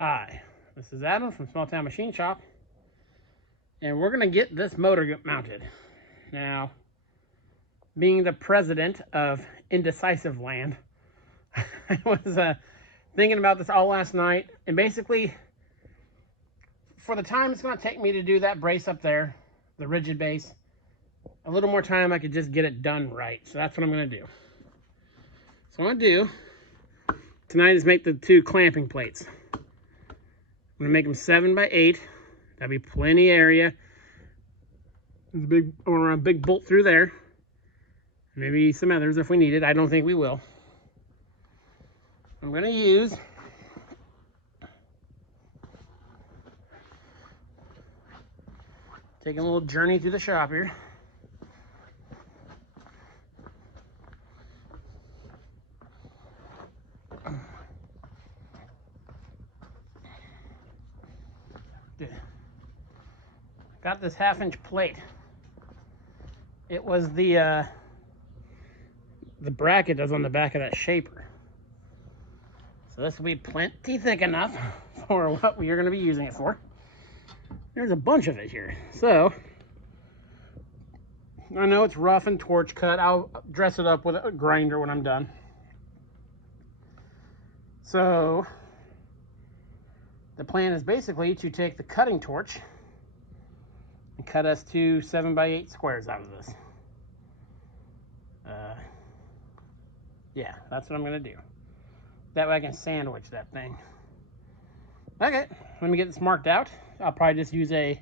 Hi, this is Adam from Small Town Machine Shop, and we're going to get this motor mounted. Now, being the president of Indecisive Land, I was thinking about this all last night, and basically, for the time it's going to take me to do that brace up there, the rigid base, a little more time I could just get it done right. So that's what I'm going to do. So what I'm going to do tonight is make the two clamping plates. I'm gonna make them 7 by 8. That'll be plenty area. There's a big, I want to run a big bolt through there. Maybe some others if we need it. I don't think we will. I'm gonna use taking a little journey through the shop here. Got this 1/2-inch plate. It was the bracket that's on the back of that shaper. So this will be plenty thick enough for what we are going to be using it for. There's a bunch of it here. So I know it's rough and torch cut. I'll dress it up with a grinder when I'm done. So the plan is basically to take the cutting torch and cut us 2 7 by 8 squares out of this. Yeah, that's what I'm gonna do. That way I can sandwich that thing. Okay, let me get this marked out. I'll probably just use a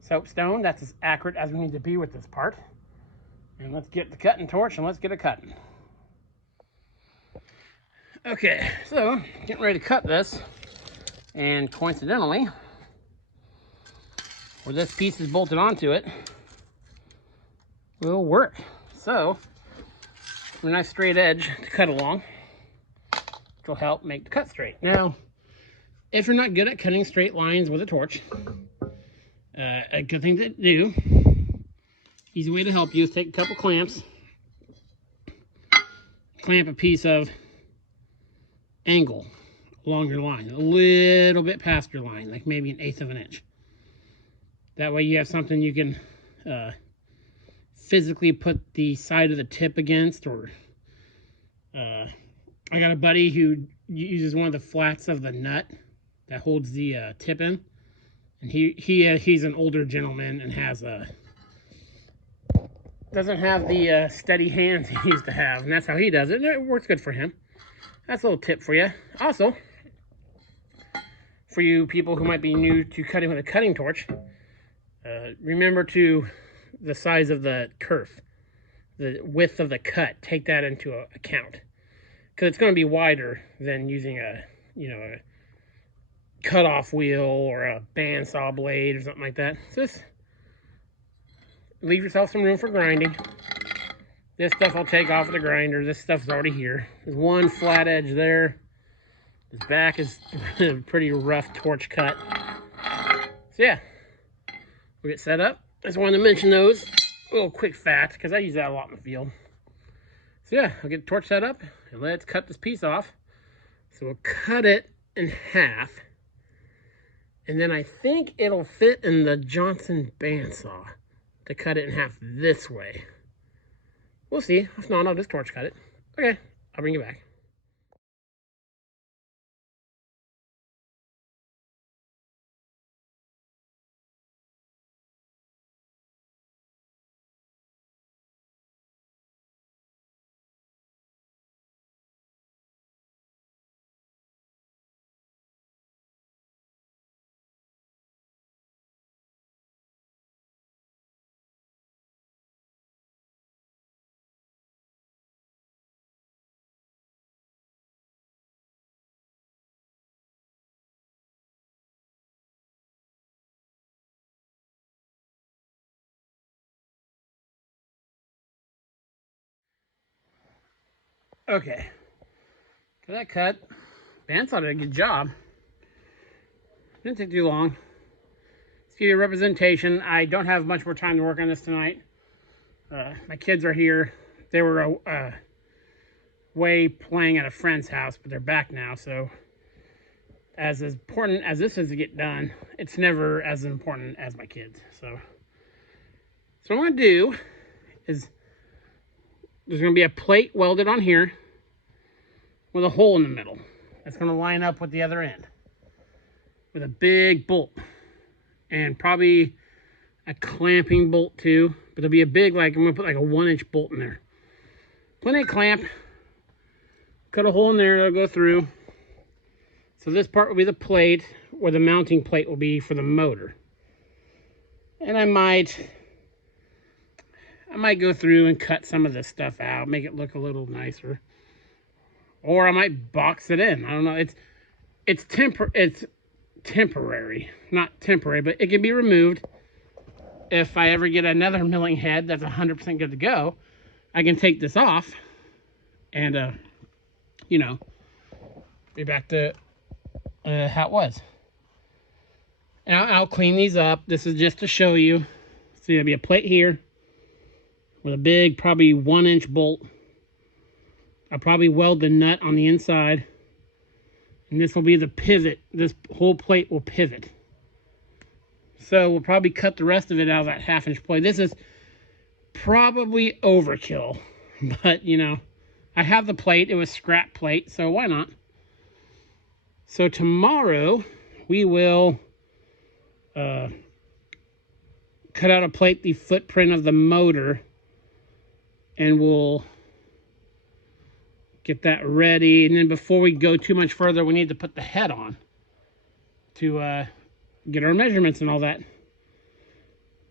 soapstone. That's as accurate as we need to be with this part. And let's get the cutting torch and let's get it cutting. Okay, so getting ready to cut this. And coincidentally, where this piece is bolted onto it will work. So, a nice straight edge to cut along, which will help make the cut straight. Now, if you're not good at cutting straight lines with a torch, a good thing to do, easy way to help you, is take a couple clamps, clamp a piece of angle along your line, a little bit past your line, like maybe 1/8 of an inch. That way you have something you can physically put the side of the tip against, or I got a buddy who uses one of the flats of the nut that holds the tip in, and he's an older gentleman and has doesn't have the steady hands he used to have, and that's how he does it, and it works good for him. That's a little tip for you. Also, for you people who might be new to cutting with a cutting torch, remember to the size of the kerf, the width of the cut, take that into account, because it's going to be wider than using a cut-off wheel or a bandsaw blade or something like that. So just leave yourself some room for grinding. This stuff I'll take off of the grinder. This stuff's already here. There's one flat edge there. This back is a pretty rough torch cut. So yeah, we'll get set up. I just wanted to mention those a little quick fact, because I use that a lot in the field. So yeah, I'll get the torch set up and let's cut this piece off. So we'll cut it in half, and then I think it'll fit in the Johnson bandsaw to cut it in half this way. We'll see. If not, I'll just torch cut it. Okay, I'll bring you back. Okay, got that cut. Bandsaw did a good job. Didn't take too long. Let's give you a representation. I don't have much more time to work on this tonight. My kids are here. They were away playing at a friend's house, but they're back now, so as important as this is to get done, it's never as important as my kids. So what I'm going to do is there's going to be a plate welded on here with a hole in the middle. That's going to line up with the other end with a big bolt and probably a clamping bolt too. But there'll be a big, like, I'm going to put like a 1-inch bolt in there. Plenty of clamp. Cut a hole in there, it'll go through. So this part will be the plate, where the mounting plate will be for the motor. And I might go through and cut some of this stuff out, make it look a little nicer. Or I might box it in. I don't know. It's temporary. Not temporary, but it can be removed. If I ever get another milling head that's 100% good to go, I can take this off and, you know, be back to how it was. And I'll clean these up. This is just to show you. So there'll be a plate here with a big, probably 1-inch bolt. I'll probably weld the nut on the inside. And this will be the pivot. This whole plate will pivot. So we'll probably cut the rest of it out of that 1/2-inch plate. This is probably overkill. But, you know, I have the plate. It was scrap plate, so why not? So tomorrow we will cut out a plate, the footprint of the motor, and we'll get that ready. And then before we go too much further, we need to put the head on to get our measurements and all that.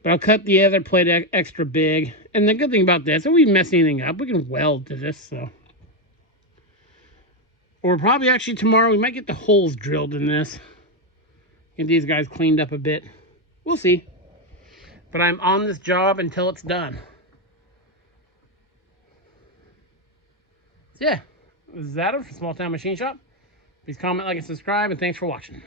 But I'll cut the other plate extra big. And the good thing about this, if we mess anything up, we can weld to this. So, or probably actually tomorrow we might get the holes drilled in this. Get these guys cleaned up a bit. We'll see. But I'm on this job until it's done. So yeah, this is Adam from Small Town Machine Shop. Please comment, like, and subscribe, and thanks for watching.